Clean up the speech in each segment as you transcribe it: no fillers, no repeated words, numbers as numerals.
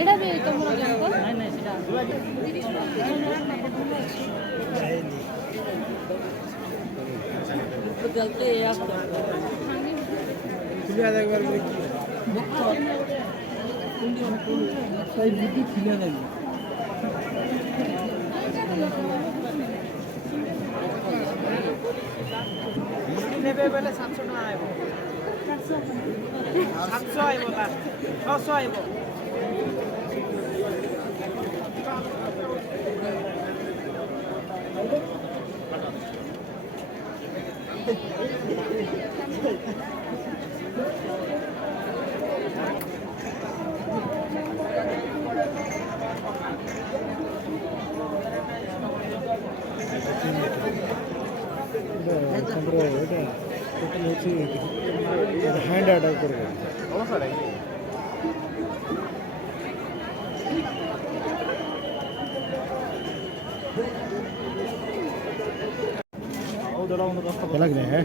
এটা भी তোমরা জানো নাই নাই সেটা 30 চলতে এক খুলে একবার কি সেই বুদ্ধি খুলে দেবে নেবে বলে 700 টাকা আইবো 700 আইবো লাস্ট 600 আইবো হ্যান্ড অর্ডার করবো লাগলে হ্যাঁ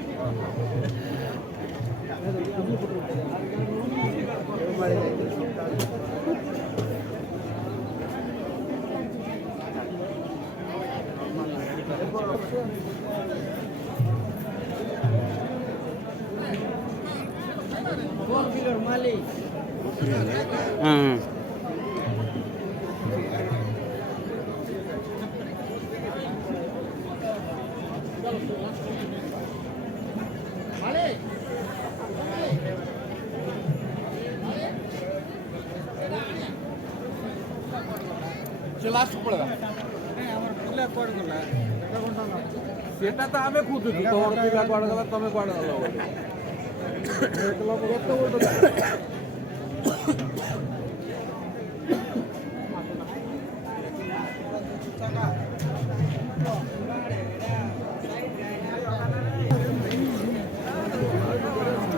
लास्ट पड़ेगा सेटा तो हमें खुद तो और पिला पड़ गला तमे पड़ गला एकला बहुत बोलतो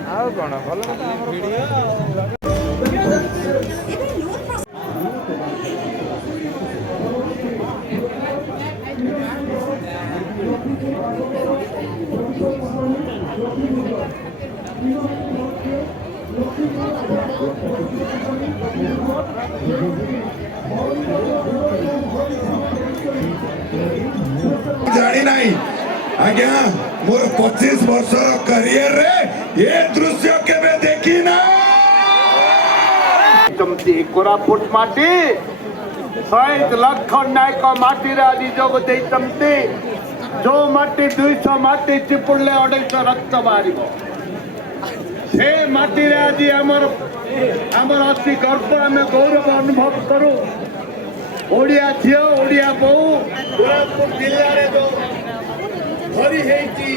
आओ कोन भलो वीडियो जानी नहीं आज्ञा मोर 25 वर्ष करियर रे ये दृश्य केबे देखी ना तमती कोरापुट माटी 100 लाख नायक माटी रे आदि जोग दे तमती जो माटी 200 माटी चिपुड़ले 250 रक्त बारिबो से माटी रे आदि हमर अति गर्व आमे गौरव अनुभव करू ओडिया झियो ओडिया बहु कोरापुट जिल्ला रे जो भरी हेची